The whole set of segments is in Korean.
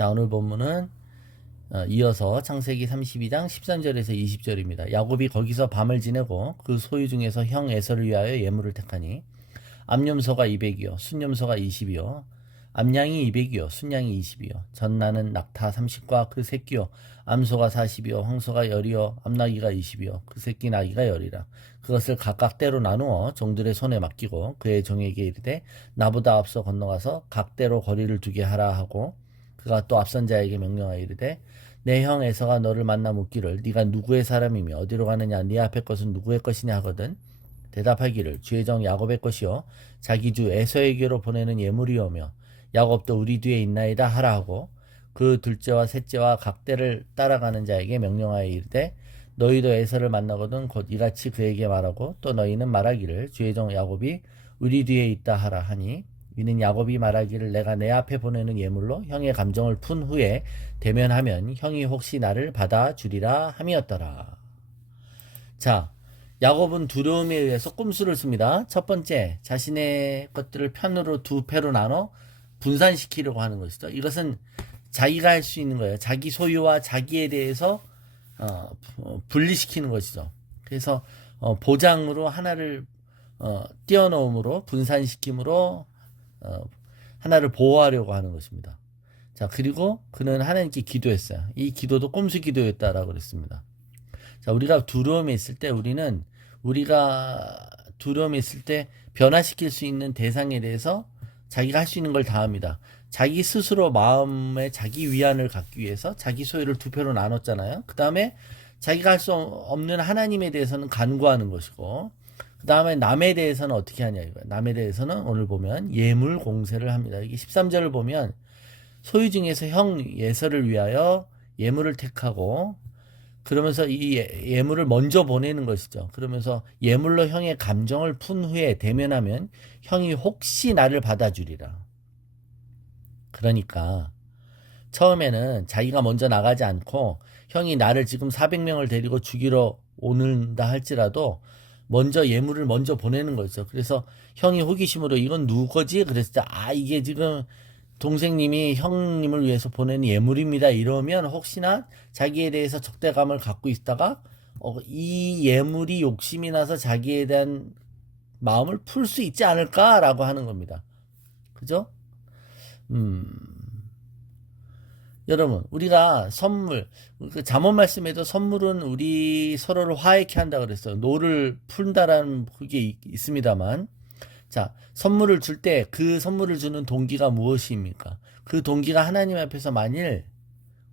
자, 오늘 본문은 이어서 창세기 32장 13절에서 20절입니다. 야곱이 거기서 밤을 지내고 그 소유 중에서 형 에서를 위하여 예물을 택하니 암염소가 200이요 순염소가 20이요 암양이 200이요 순양이 20이요 전나는 낙타 30과 그 새끼요 암소가 40이요 황소가 10이요 암나귀가 20이요 그 새끼 나귀가 10이라. 그것을 각각 때로 나누어 종들의 손에 맡기고 그의 종에게 이르되 나보다 앞서 건너가서 각 때로 거리를 두게 하라 하고, 그가 또 앞선 자에게 명령하여 이르되 내 형 에서가 너를 만나 묻기를 네가 누구의 사람이며 어디로 가느냐, 네 앞의 것은 누구의 것이냐 하거든 대답하기를 주의 종 야곱의 것이요 자기 주 에서에게로 보내는 예물이오며 야곱도 우리 뒤에 있나이다 하라 하고, 그 둘째와 셋째와 각 때를 따라가는 자에게 명령하여 이르되 너희도 에서를 만나거든 곧 이같이 그에게 말하고 또 너희는 말하기를 주의 종 야곱이 우리 뒤에 있다 하라 하니, 이는 야곱이 말하기를 내가 내 앞에 보내는 예물로 형의 감정을 푼 후에 대면하면 형이 혹시 나를 받아주리라 함이었더라. 자, 야곱은 두려움에 의해서 꼼수를 씁니다. 첫 번째, 자신의 것들을 편으로 두 패로 나눠 분산시키려고 하는 것이죠. 이것은 자기가 할 수 있는 거예요. 자기 소유와 자기에 대해서 분리시키는 것이죠. 그래서 보장으로 하나를 띄어넣음으로, 분산시킴으로 하나를 보호하려고 하는 것입니다. 자, 그리고 그는 하나님께 기도했어요. 이 기도도 꼼수 기도였다라고 그랬습니다. 자, 우리가 두려움에 있을 때 우리가 두려움에 있을 때 변화시킬 수 있는 대상에 대해서 자기가 할 수 있는 걸 다 합니다. 자기 스스로 마음에 자기 위안을 갖기 위해서 자기 소유를 두 패로 나눴잖아요. 그 다음에 자기가 할 수 없는 하나님에 대해서는 간구하는 것이고, 그 다음에 남에 대해서는 어떻게 하냐 이거예요. 남에 대해서는 오늘 보면 예물 공세를 합니다. 이게 13절을 보면 소유 중에서 형 예서를 위하여 예물을 택하고, 그러면서 이 예물을 먼저 보내는 것이죠. 그러면서 예물로 형의 감정을 푼 후에 대면하면 형이 혹시 나를 받아주리라. 그러니까 처음에는 자기가 먼저 나가지 않고 형이 나를 지금 400명을 데리고 죽이러 오는다 할지라도 먼저 예물을 먼저 보내는 거죠. 그래서 형이 호기심으로 이건 누구지? 그랬을 때 이게 지금 동생님이 형님을 위해서 보내는 예물입니다. 이러면 혹시나 자기에 대해서 적대감을 갖고 있다가 이 예물이 욕심이 나서 자기에 대한 마음을 풀 수 있지 않을까라고 하는 겁니다. 그죠? 여러분, 우리가 선물, 그 잠언 말씀에도 선물은 우리 서로를 화해케 한다 그랬어요. 노를 푼다라는 그게 있습니다만, 자, 선물을 줄 때 그 선물을 주는 동기가 무엇입니까? 그 동기가 하나님 앞에서 만일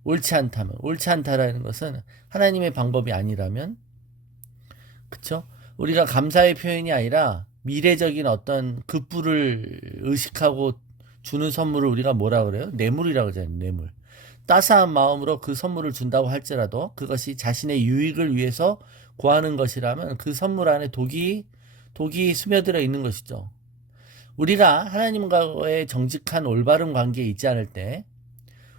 옳지 않다면, 옳지 않다라는 것은 하나님의 방법이 아니라면, 그쵸? 우리가 감사의 표현이 아니라 미래적인 어떤 급부를 의식하고 주는 선물을 우리가 뭐라 그래요? 뇌물이라고 하잖아요. 뇌물. 따스한 마음으로 그 선물을 준다고 할지라도 그것이 자신의 유익을 위해서 구하는 것이라면 그 선물 안에 독이 스며들어 있는 것이죠. 우리가 하나님과의 정직한 올바른 관계에 있지 않을 때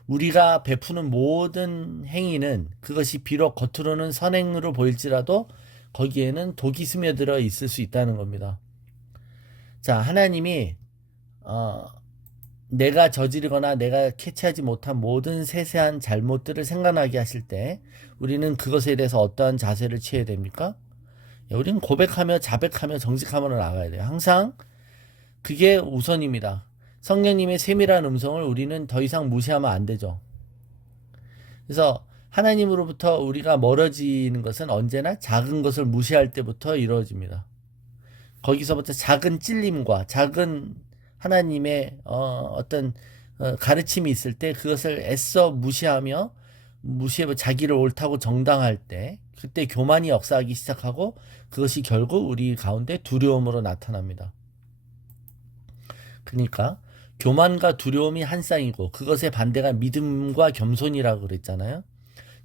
우리가 베푸는 모든 행위는 그것이 비록 겉으로는 선행으로 보일지라도 거기에는 독이 스며들어 있을 수 있다는 겁니다. 자, 하나님이 내가 저지르거나 내가 캐치하지 못한 모든 세세한 잘못들을 생각나게 하실 때 우리는 그것에 대해서 어떠한 자세를 취해야 됩니까? 우리는 고백하며 자백하며 정직함으로 나가야 돼요. 항상 그게 우선입니다. 성령님의 세밀한 음성을 우리는 더 이상 무시하면 안 되죠. 그래서 하나님으로부터 우리가 멀어지는 것은 언제나 작은 것을 무시할 때부터 이루어집니다. 거기서부터 작은 찔림과 작은 하나님의 어떤 가르침이 있을 때 그것을 애써 무시하며 자기를 옳다고 정당할 때 그때 교만이 역사하기 시작하고 그것이 결국 우리 가운데 두려움으로 나타납니다. 그러니까 교만과 두려움이 한 쌍이고 그것의 반대가 믿음과 겸손이라고 그랬잖아요.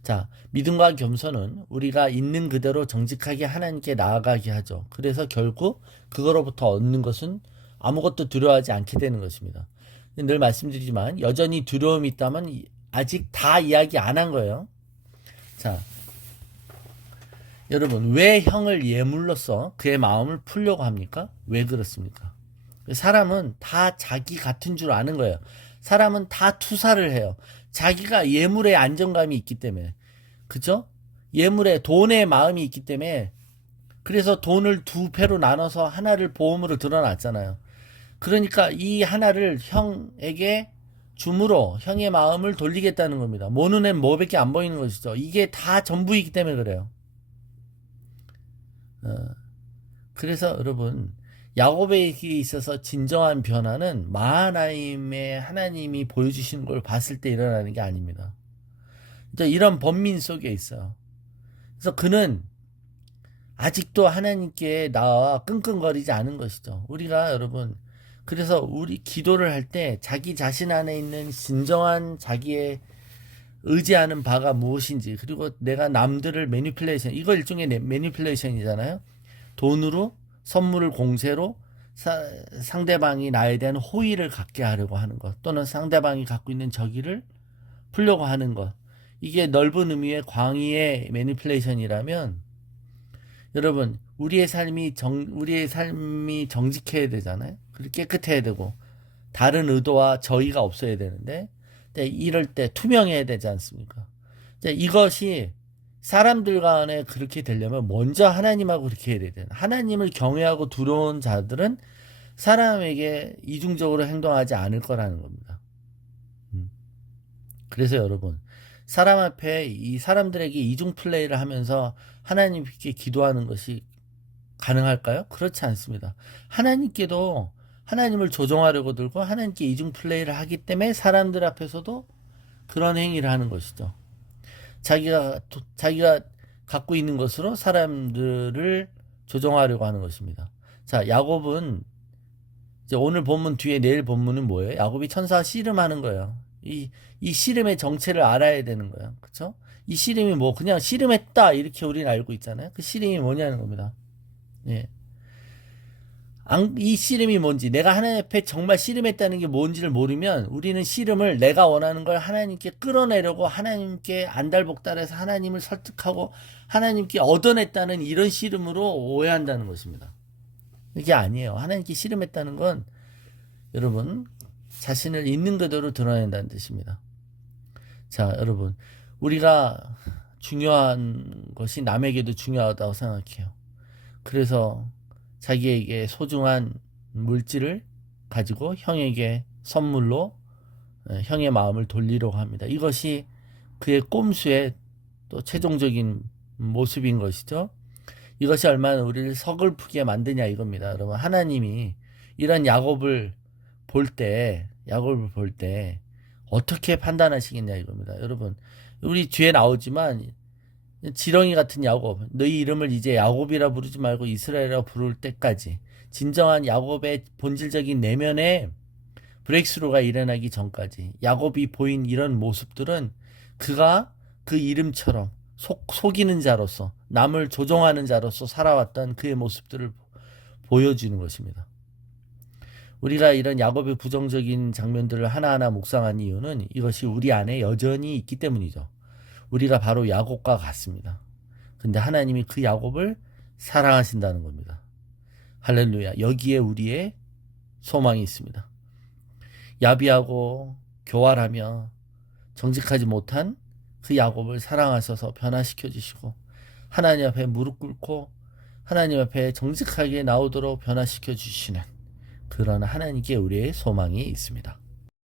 자, 믿음과 겸손은 우리가 있는 그대로 정직하게 하나님께 나아가게 하죠. 그래서 결국 그거로부터 얻는 것은 아무것도 두려워하지 않게 되는 것입니다. 늘 말씀드리지만 여전히 두려움이 있다면 아직 다 이야기 안 한 거예요. 자, 여러분, 왜 형을 예물로써 그의 마음을 풀려고 합니까? 왜 그렇습니까? 사람은 다 자기 같은 줄 아는 거예요. 사람은 다 투사를 해요. 자기가 예물에 안정감이 있기 때문에. 그죠? 예물에 돈의 마음이 있기 때문에 그래서 돈을 두 패로 나눠서 하나를 보험으로 들어놨잖아요. 그러니까 이 하나를 형에게 줌으로 형의 마음을 돌리겠다는 겁니다. 모 눈엔 뭐밖에 안 보이는 것이죠. 이게 다 전부이기 때문에 그래요. 그래서 여러분 야곱에게 있어서 진정한 변화는 마하나임의 하나님이 보여주시는 걸 봤을 때 일어나는 게 아닙니다. 이런 번민 속에 있어요. 그래서 그는 아직도 하나님께 나와 끙끙거리지 않은 것이죠. 우리가 여러분 그래서 우리 기도를 할 때 자기 자신 안에 있는 진정한 자기의 의지하는 바가 무엇인지 그리고 내가 남들을 매니플레이션 이거 일종의 매니플레이션이잖아요. 돈으로 선물을 공세로 상대방이 나에 대한 호의를 갖게 하려고 하는 것 또는 상대방이 갖고 있는 저기를 풀려고 하는 것 이게 넓은 의미의 광의의 매니플레이션이라면 여러분 우리의 삶이 정직해야 되잖아요. 그리고 깨끗해야 되고 다른 의도와 저의가 없어야 되는데 이럴 때 투명해야 되지 않습니까? 이것이 사람들 간에 그렇게 되려면 먼저 하나님하고 그렇게 해야 돼요. 하나님을 경외하고 두려운 자들은 사람에게 이중적으로 행동하지 않을 거라는 겁니다. 그래서 여러분 사람 앞에 이 사람들에게 이중 플레이를 하면서 하나님께 기도하는 것이 가능할까요? 그렇지 않습니다. 하나님께도 하나님을 조종하려고 들고 하나님께 이중 플레이를 하기 때문에 사람들 앞에서도 그런 행위를 하는 것이죠. 자기가 갖고 있는 것으로 사람들을 조종하려고 하는 것입니다. 자, 야곱은 이제 오늘 본문 뒤에 내일 본문은 뭐예요? 야곱이 천사와 씨름하는 거예요. 이 씨름의 정체를 알아야 되는 거예요. 그렇죠? 이 씨름이 뭐 그냥 씨름했다 이렇게 우리는 알고 있잖아요. 그 씨름이 뭐냐는 겁니다. 예. 이 씨름이 뭔지 내가 하나님 앞에 정말 씨름했다는 게 뭔지를 모르면 우리는 씨름을 내가 원하는 걸 하나님께 끌어내려고 하나님께 안달복달해서 하나님을 설득하고 하나님께 얻어냈다는 이런 씨름으로 오해한다는 것입니다. 이게 아니에요. 하나님께 씨름했다는 건 여러분 자신을 있는 그대로 드러낸다는 뜻입니다. 자, 여러분 우리가 중요한 것이 남에게도 중요하다고 생각해요. 그래서 자기에게 소중한 물질을 가지고 형에게 선물로 형의 마음을 돌리려고 합니다. 이것이 그의 꼼수의 또 최종적인 모습인 것이죠. 이것이 얼마나 우리를 서글프게 만드냐 이겁니다. 여러분 하나님이 이런 야곱을 볼 때 어떻게 판단하시겠냐 이겁니다. 여러분 우리 뒤에 나오지만 지렁이 같은 야곱 너희 이름을 이제 야곱이라 부르지 말고 이스라엘이라 부를 때까지 진정한 야곱의 본질적인 내면의 브레이크스루가 일어나기 전까지 야곱이 보인 이런 모습들은 그가 그 이름처럼 속이는 자로서 남을 조종하는 자로서 살아왔던 그의 모습들을 보여주는 것입니다. 우리가 이런 야곱의 부정적인 장면들을 하나하나 묵상한 이유는 이것이 우리 안에 여전히 있기 때문이죠. 우리가 바로 야곱과 같습니다. 근데 하나님이 그 야곱을 사랑하신다는 겁니다. 할렐루야. 여기에 우리의 소망이 있습니다. 야비하고 교활하며 정직하지 못한 그 야곱을 사랑하셔서 변화시켜 주시고 하나님 앞에 무릎 꿇고 하나님 앞에 정직하게 나오도록 변화시켜 주시는 그런 하나님께 우리의 소망이 있습니다.